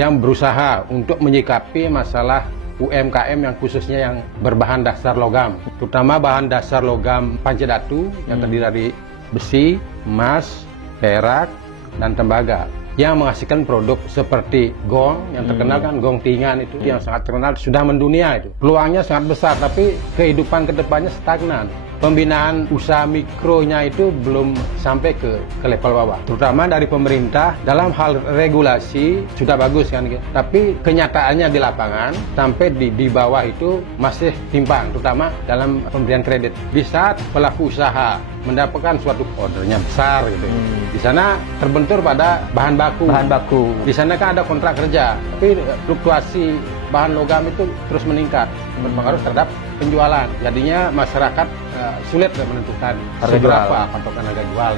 yang berusaha untuk menyikapi masalah UMKM yang khususnya yang berbahan dasar logam, terutama bahan dasar logam pancadatu yang terdiri dari besi, emas, perak, dan tembaga, yang menghasilkan produk seperti gong yang terkenal kan, gong tingan itu yang sangat terkenal, sudah mendunia itu. Peluangnya sangat besar, tapi kehidupan kedepannya stagnan. Pembinaan usaha mikronya itu belum sampai ke level bawah, terutama dari pemerintah dalam hal regulasi sudah bagus kan, tapi kenyataannya di lapangan sampai di bawah itu masih timpang, terutama dalam pemberian kredit. Di saat pelaku usaha mendapatkan suatu ordernya besar gitu, di sana terbentur pada bahan baku. Di sana kan ada kontrak kerja, tapi fluktuasi bahan logam itu terus meningkat, berpengaruh terhadap penjualan. Jadinya masyarakat sulit menentukan seberapa patokan harga jual.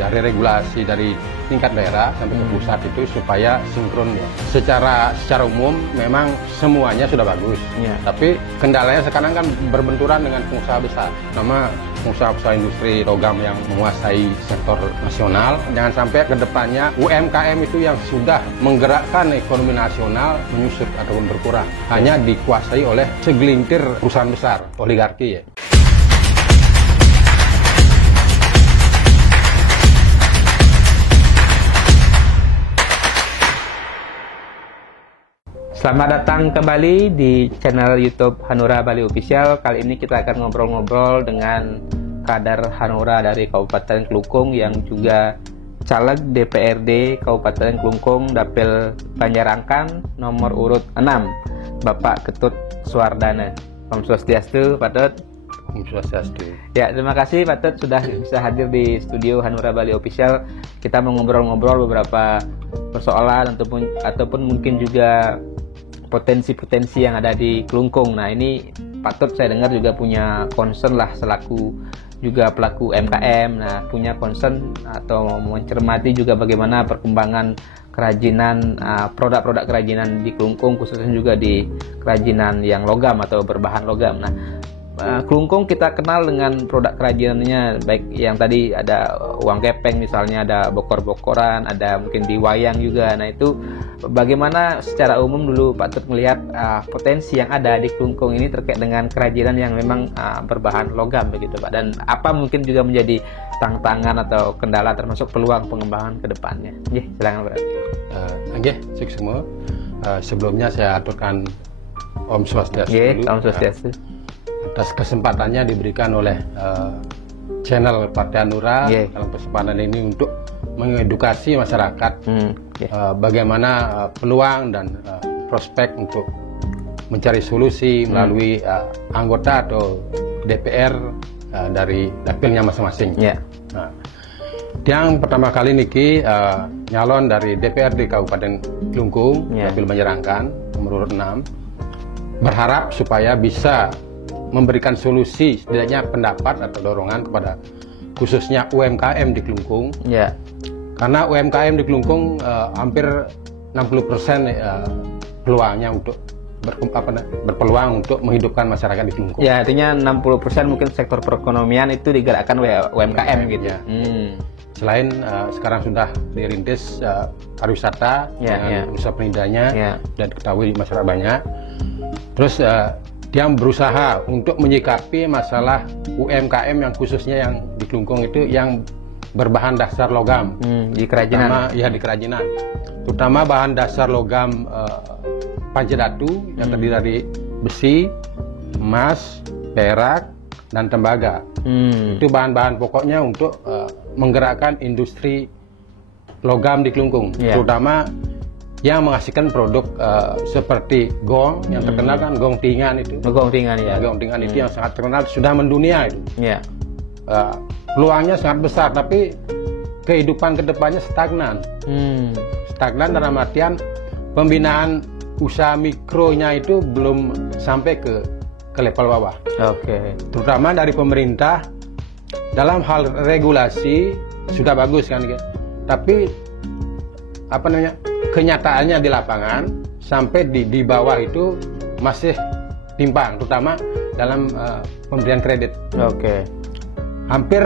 Dari regulasi dari tingkat daerah sampai ke pusat itu supaya sinkron ya. Secara umum memang semuanya sudah bagus, tapi kendalanya sekarang kan berbenturan dengan pengusaha besar, nama pengusaha industri logam yang menguasai sektor nasional. Jangan sampai ke depannya UMKM itu yang sudah menggerakkan ekonomi nasional menyusut ataupun berkurang, hanya dikuasai oleh segelintir perusahaan besar, oligarki ya. Selamat datang kembali di channel YouTube Hanura Bali Official. Kali ini kita akan ngobrol-ngobrol dengan kader Hanura dari Kabupaten Klungkung yang juga caleg DPRD Kabupaten Klungkung Dapil Panjarangkan nomor urut 6, Bapak Ketut Suwardana. Om Swastiastu, Pak Tut. Om Swastiastu. Ya, terima kasih Pak Tut sudah bisa hadir di studio Hanura Bali Official. Kita mau ngobrol-ngobrol beberapa persoalan ataupun mungkin juga potensi-potensi yang ada di Klungkung. Nah, ini Pak Tut saya dengar juga punya concern lah selaku juga pelaku UMKM. Nah, punya concern atau mencermati juga bagaimana perkembangan kerajinan, produk-produk kerajinan di Klungkung, khususnya juga di kerajinan yang logam atau berbahan logam. Nah, Klungkung kita kenal dengan produk kerajinannya, baik yang tadi ada uang kepeng misalnya, ada bokor-bokoran, ada mungkin di wayang juga. Nah, itu bagaimana secara umum dulu Pak Tut melihat potensi yang ada di Klungkung ini terkait dengan kerajinan yang memang berbahan logam begitu Pak, dan apa mungkin juga menjadi tantangan atau kendala termasuk peluang pengembangan ke depannya. Silakan Pak. Cek semua. Sebelumnya saya aturkan Om Swastiastu dulu. Om Swastiastu. Atas kesempatannya diberikan oleh channel Partai Hanura dalam kesempatan ini untuk mengedukasi masyarakat bagaimana peluang dan prospek untuk mencari solusi melalui anggota atau DPR dari dapilnya masing-masing. Nah, yang pertama kali niki nyalon dari DPRD Kabupaten Klungkung, Dapil Panjarangkan nomor urut 6, berharap supaya bisa memberikan solusi, setidaknya pendapat atau dorongan kepada khususnya UMKM di Klungkung. Karena UMKM di Klungkung hampir 60% peluangnya untuk berpeluang untuk menghidupkan masyarakat di Klungkung. Ya, artinya 60% mungkin sektor perekonomian itu digerakkan UMKM gitu. Selain sekarang sudah dirintis pariwisata dengan usaha penidanya dan diketahui masyarakat banyak. Terus dia berusaha untuk menyikapi masalah UMKM yang khususnya yang di Klungkung itu yang berbahan dasar logam, di kerajinan. Di kerajinan. Terutama bahan dasar logam pancadatu yang terdiri dari besi, emas, perak, dan tembaga. Itu bahan-bahan pokoknya untuk menggerakkan industri logam di Klungkung, terutama yang menghasilkan produk seperti gong yang terkenal kan, gong tingan itu. Gong tingan itu yang sangat terkenal, sudah mendunia itu. Peluangnya sangat besar, tapi kehidupan kedepannya stagnan. Stagnan dalam artian pembinaan usaha mikronya itu belum sampai ke level bawah. Terutama dari pemerintah dalam hal regulasi sudah bagus kan, tapi kenyataannya di lapangan sampai di bawah itu masih timpang, terutama dalam pemberian kredit. Hampir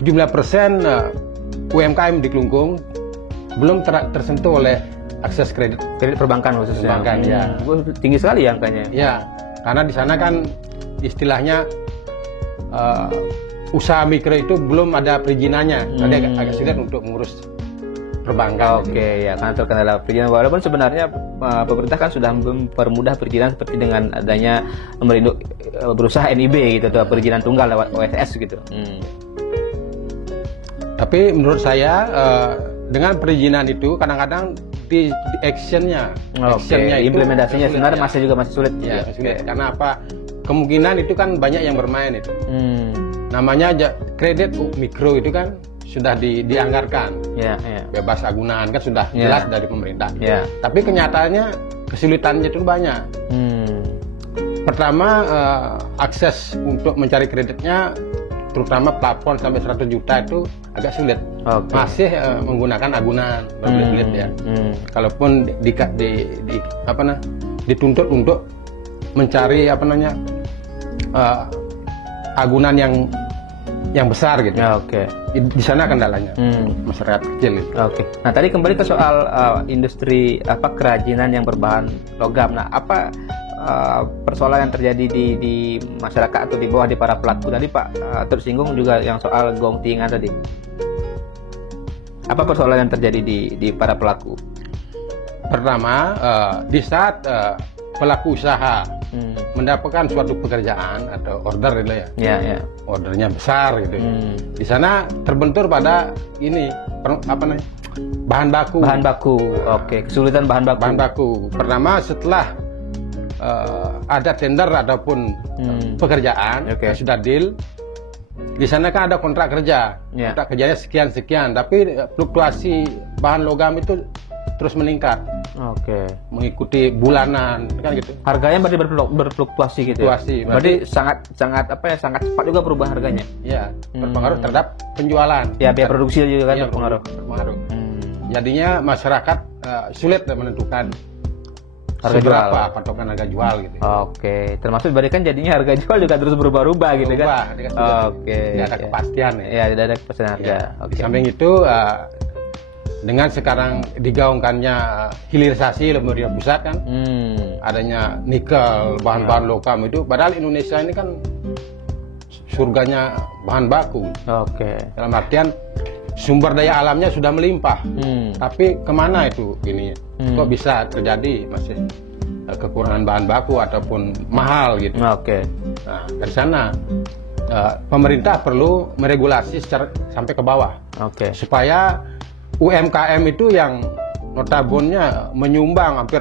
17% UMKM di Klungkung belum tersentuh oleh akses kredit perbankan khususnya. Perbankan ya. Tinggi sekali ya angkanya. Ya, karena di sana kan istilahnya usaha mikro itu belum ada perizinannya, jadi agak sulit untuk mengurus perbankan. Oke, ya karena terkendala perizinan. Walaupun sebenarnya pemerintah kan sudah mempermudah perizinan seperti dengan adanya nomor induk berusaha NIB gitu, atau perizinan tunggal lewat OSS gitu. Tapi menurut saya dengan perizinan itu kadang-kadang di actionnya implementasinya sebenarnya masih sulit. Ya, sulit. Karena apa? Kemungkinan itu kan banyak yang bermain itu. Namanya kredit mikro itu kan sudah dianggarkan, bebas agunan kan sudah jelas dari pemerintah. Tapi kenyataannya kesulitannya itu banyak. Pertama, akses untuk mencari kreditnya, terutama plafon sampai 100 juta itu agak sulit. Masih menggunakan agunan, sulit ya. Kalaupun dituntut untuk mencari agunan yang besar gitu. Di sana kendalanya masyarakat kecil. Nah tadi kembali ke soal industri kerajinan yang berbahan logam. Nah apa persoalan yang terjadi di masyarakat atau di bawah di para pelaku tadi Pak, tersinggung juga yang soal gongtingan tadi. Apa persoalan yang terjadi di para pelaku? Pertama, di saat pelaku usaha mendapatkan suatu pekerjaan atau order gitu ya, ordernya besar gitu. Di sana terbentur pada ini bahan baku. Kesulitan bahan baku. Pertama setelah ada tender ataupun pekerjaan yang sudah deal, di sana kan ada kontrak kerja, kontrak kerjanya sekian, tapi fluktuasi bahan logam itu terus meningkat. Mengikuti bulanan kan gitu. Harganya berarti berfluktuasi gitu. Berarti sangat cepat juga perubahan harganya. Iya, berpengaruh terhadap penjualan. Ya, biaya produksi juga kan berpengaruh. Jadinya masyarakat sulit menentukan harga jual, patokan harga jual gitu. Termasuk berarti kan jadinya harga jual juga terus berubah-ubah gitu kan. Tidak ada kepastian ya. Tidak ada kepastian harga. Di samping itu dengan sekarang digaungkannya hilirisasi pemerintah pusat kan, adanya nikel, bahan-bahan logam itu, padahal Indonesia ini kan surganya bahan baku. Dalam artian sumber daya alamnya sudah melimpah, tapi kemana itu ini? Kok bisa terjadi masih kekurangan bahan baku ataupun mahal gitu? Nah dari sana pemerintah perlu meregulasi sampai ke bawah, supaya UMKM itu yang notabene menyumbang hampir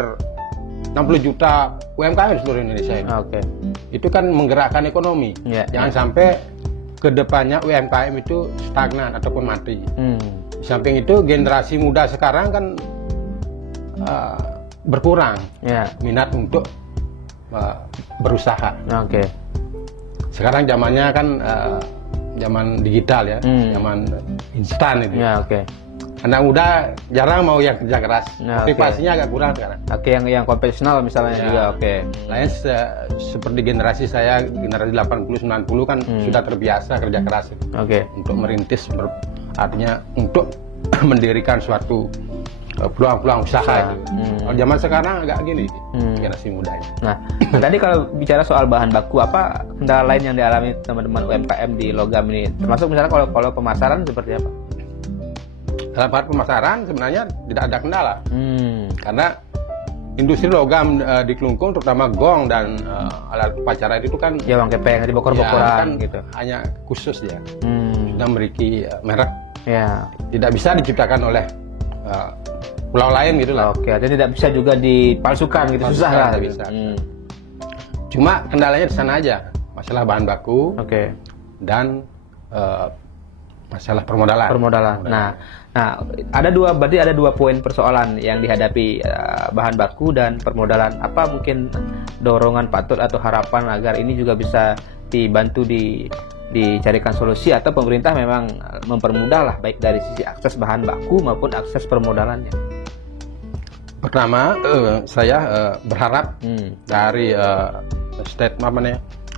60 juta UMKM di seluruh Indonesia ini. Itu kan menggerakkan ekonomi. Jangan sampai kedepannya UMKM itu stagnan ataupun mati. Di samping itu generasi muda sekarang kan berkurang minat untuk berusaha. Sekarang zamannya kan zaman digital ya, zaman instan itu. Anak muda jarang mau yang kerja keras, motivasinya agak kurang sekarang. Yang konvensional misalnya juga. Lain seperti generasi saya, generasi 80-90 kan sudah terbiasa kerja keras untuk merintis, artinya untuk mendirikan suatu peluang-peluang usaha. Kalau zaman sekarang agak gini generasi mudanya. Nah tadi kalau bicara soal bahan baku, apa kendala lain yang dialami teman-teman UMKM di logam ini? Termasuk misalnya kalau pemasaran seperti apa? Dalam hal pemasaran sebenarnya tidak ada kendala, karena industri logam di Klungkung, terutama gong dan alat upacara itu kan uang kepeng, bokor-bokoran gitu, hanya khusus ya, sudah memiliki merek, tidak bisa diciptakan oleh pulau lain gitu lah. Jadi tidak bisa juga dipalsukan gitu, susah lah. Bisa. Cuma kendalanya di sana aja, masalah bahan baku dan masalah permodalan. Nah, berarti ada dua poin persoalan yang dihadapi, bahan baku dan permodalan. Apa mungkin dorongan Pak Tut atau harapan agar ini juga bisa dibantu dicarikan solusi, atau pemerintah memang mempermudah lah baik dari sisi akses bahan baku maupun akses permodalannya? Pertama, saya berharap dari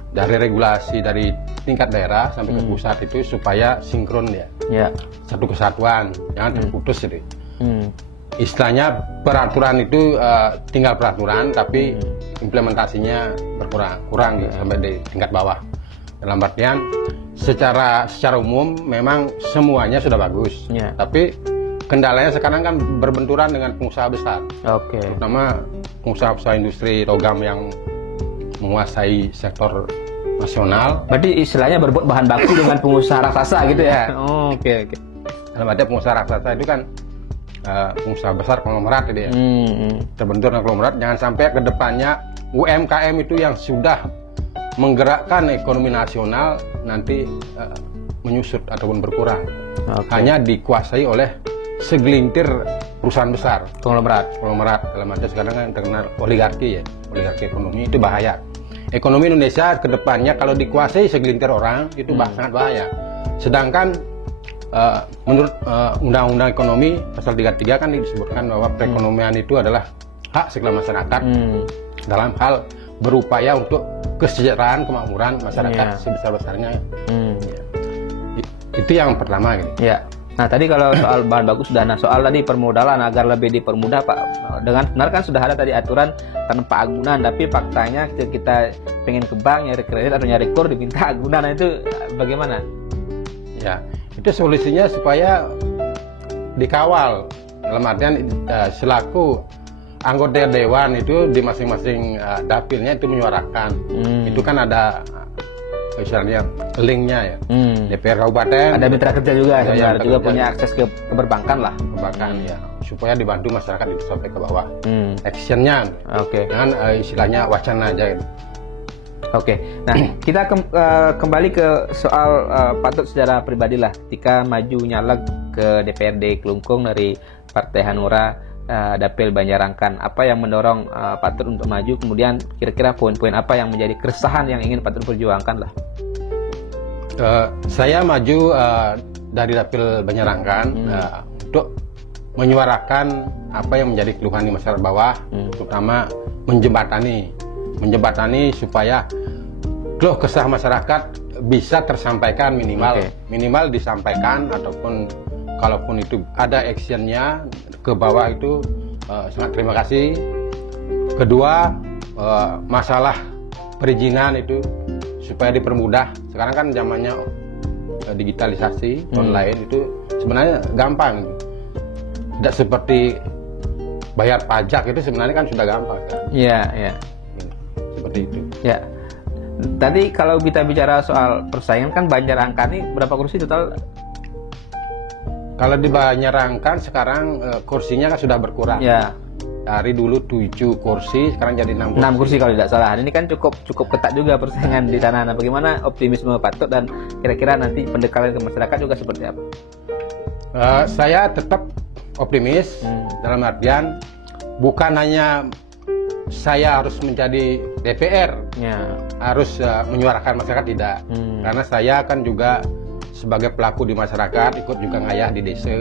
dari regulasi dari tingkat daerah sampai ke pusat itu supaya sinkron ya. Satu kesatuan, jangan terputus jadi. istilahnya peraturan itu tinggal peraturan, tapi implementasinya kurang gitu, sampai di tingkat bawah. Dalam artian secara umum memang semuanya sudah bagus, tapi kendalanya sekarang kan berbenturan dengan pengusaha besar, terutama pengusaha industri logam yang menguasai sektor nasional. Berarti istilahnya berbuat bahan baku dengan pengusaha raksasa gitu ya? Oke. Dalam arti pengusaha raksasa itu kan pengusaha besar konglomerat gitu ya, terbentur dengan konglomerat. Jangan sampai ke depannya UMKM itu yang sudah menggerakkan ekonomi nasional nanti menyusut ataupun berkurang, hanya dikuasai oleh segelintir perusahaan besar konglomerat. Dalam arti sekarang kan terkenal oligarki ekonomi. Itu bahaya. Ekonomi Indonesia ke depannya kalau dikuasai segelintir orang itu sangat bahaya. Sedangkan menurut Undang-Undang Ekonomi pasal 33 kan disebutkan bahwa perekonomian itu adalah hak segala masyarakat dalam hal berupaya untuk kesejahteraan kemakmuran masyarakat sebesar-besarnya. Itu yang pertama gitu. Ya. Nah tadi kalau soal bahan baku sudah, nah soal tadi permodalan agar lebih dipermudah Pak, dengan benar kan sudah ada tadi aturan tanpa agunan, tapi faktanya kita pengen ke bank nyari kredit atau nyari kur diminta agunan, nah itu bagaimana? Ya, itu solusinya supaya dikawal, dalam artian selaku anggota dewan itu di masing-masing dapilnya itu menyuarakan. Itu kan ada misalnya linknya ya, DPR kabupaten, ada mitra kerja juga, juga punya akses ke perbankan lah, ya, supaya dibantu masyarakat itu sampai ke bawah. Actionnya, dengan istilahnya wacana aja gitu. Nah kita kembali ke soal Patut secara pribadi lah, ketika maju nyalek ke DPRD Kelungkung dari Partai Hanura Dapil Banjarangkan, apa yang mendorong Patut untuk maju, kemudian kira-kira poin-poin apa yang menjadi keresahan yang ingin Patut perjuangkan lah? Saya maju dari Dapil Banjarangkan untuk menyuarakan apa yang menjadi keluhan di masyarakat bawah, terutama menjembatani supaya keluh kesah masyarakat bisa tersampaikan, minimal disampaikan, ataupun kalaupun itu ada actionnya ke bawah itu sangat terima kasih. Kedua, masalah perizinan itu supaya dipermudah. Sekarang kan zamannya digitalisasi online, itu sebenarnya gampang, tidak seperti bayar pajak itu sebenarnya kan sudah gampang kan? Iya. Seperti itu. Ya. Tadi kalau kita bicara soal persaingan kan Banjarangkan ini berapa kursi total? Kalau di Banjarangkan sekarang kursinya kan sudah berkurang. Ya. Dari dulu 7 kursi, sekarang jadi 6 kursi. 6 kursi kalau tidak salah. Ini kan cukup ketat juga persaingan di sana. Nah, bagaimana optimisme Patut dan kira-kira nanti pendekatan ke masyarakat juga seperti apa? Saya tetap optimis dalam artian bukan hanya saya harus menjadi DPR, harus menyuarakan masyarakat, tidak. Karena saya kan juga sebagai pelaku di masyarakat, ikut juga ngayah di desa,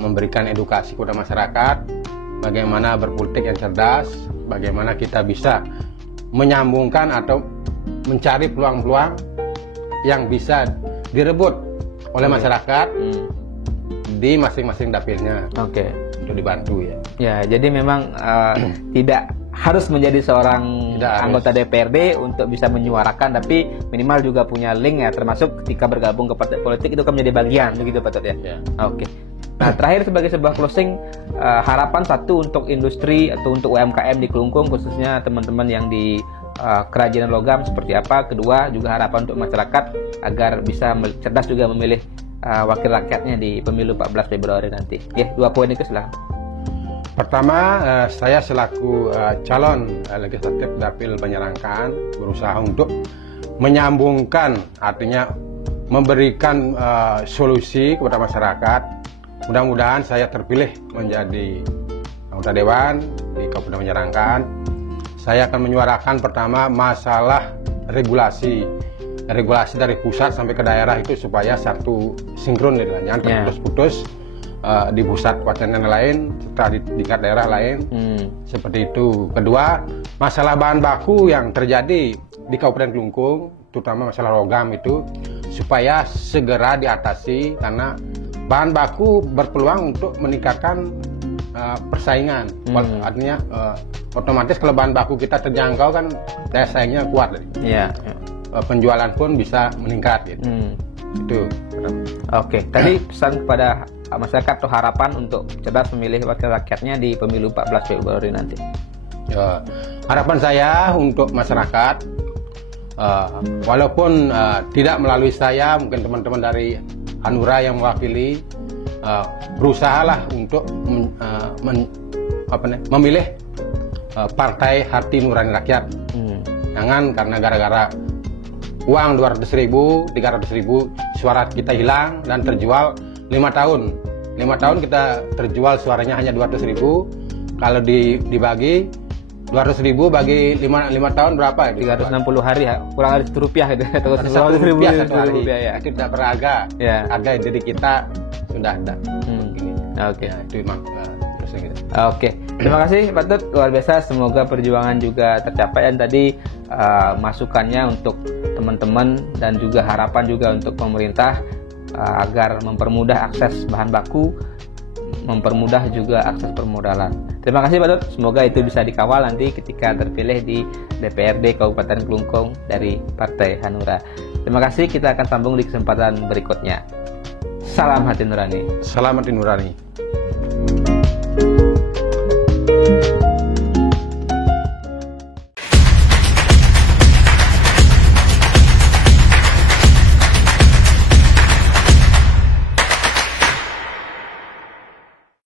memberikan edukasi kepada masyarakat, bagaimana berpolitik yang cerdas, bagaimana kita bisa menyambungkan atau mencari peluang-peluang yang bisa direbut oleh masyarakat di masing-masing dapilnya. Untuk dibantu ya. Ya, jadi memang tidak harus menjadi seorang anggota DPRD untuk bisa menyuarakan, tapi minimal juga punya link ya, termasuk ketika bergabung ke partai politik itu kan menjadi bagian, begitu Patut ya. Nah, terakhir sebagai sebuah closing, harapan satu untuk industri atau untuk UMKM di Kelungkung, khususnya teman-teman yang di kerajinan logam seperti apa. Kedua, juga harapan untuk masyarakat agar bisa cerdas juga memilih wakil rakyatnya di pemilu 14 Februari nanti. Ya, 2 poin itu silahkan. Pertama, saya selaku calon legislatif Dapil Banjarangkan berusaha untuk menyambungkan, artinya memberikan solusi kepada masyarakat. Mudah-mudahan saya terpilih menjadi anggota dewan di Kabupaten Banjarangkan. Saya akan menyuarakan pertama masalah regulasi dari pusat sampai ke daerah itu supaya satu sinkron, jangan terputus-putus. Di pusat wacana lain, serta di tingkat daerah lain, seperti itu. Kedua, masalah bahan baku yang terjadi di Kabupaten Kelungkung, terutama masalah logam itu, supaya segera diatasi, karena bahan baku berpeluang untuk meningkatkan persaingan. Artinya otomatis kalau bahan baku kita terjangkau kan daya saingnya kuat. Iya. Penjualan pun bisa meningkat gitu. Itu. Oke, tadi pesan kepada masyarakat atau harapan untuk cerdas memilih wakil rakyatnya di pemilu 14 Februari nanti. Harapan saya untuk masyarakat, walaupun tidak melalui saya, mungkin teman-teman dari Hanura yang mewakili, berusahalah untuk memilih partai hati nurani rakyat. Jangan karena gara-gara uang 200.000, 300.000 suara kita hilang dan terjual 5 tahun. 5 tahun kita terjual suaranya hanya 200.000. Kalau dibagi 200.000 bagi 5 tahun berapa? 360 hari ya, kurang dari Rp1 gitu. Atau Rp1 satu hari. Ya. Itu tidak berharga. Ya. Harga diri kita sudah ada. Oke. Ya, itu memang gitu. Oke. Terima kasih Pak Tut, luar biasa. Semoga perjuangan juga tercapai, dan tadi masukannya untuk teman-teman dan juga harapan juga untuk pemerintah agar mempermudah akses bahan baku, mempermudah juga akses permodalan. Terima kasih Pak Tut, semoga itu bisa dikawal nanti ketika terpilih di DPRD Kabupaten Kelungkung dari Partai Hanura. Terima kasih, kita akan sambung di kesempatan berikutnya. Salam hati nurani. Salam hati nurani.